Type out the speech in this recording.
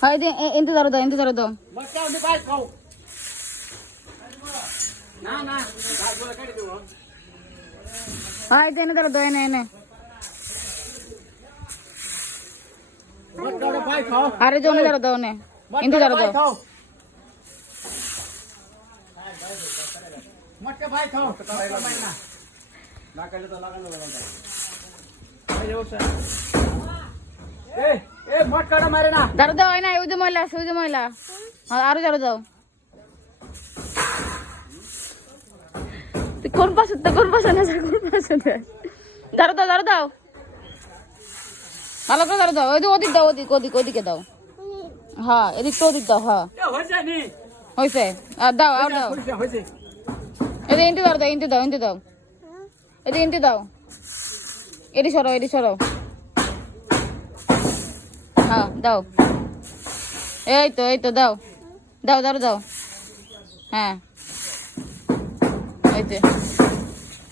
হয় যে ইনতে ধরো দাও হয় যে এনে ধরো দাও এনে আরে জনে ধরো দাও নে ইনতে ধরো দাও মটকে ভাই খাও না কালে তো লাগানো এ মটকাটা মারে না ধরো দাও না ওই যে ময়লা আরো ধরো দাও কোন পাশে ধরো দাও ভালো করে ধরো দাও ওই যে ওদিকে দাও হ্যাঁ এদিক তো ওদিক দাও হ্যাঁ হয়েছে আর দাও এটা ইন্টু দাও এটা ইন্টু দাও এটি সরো হ্যাঁ দাও এই তো দাও হ্যাঁ এই যে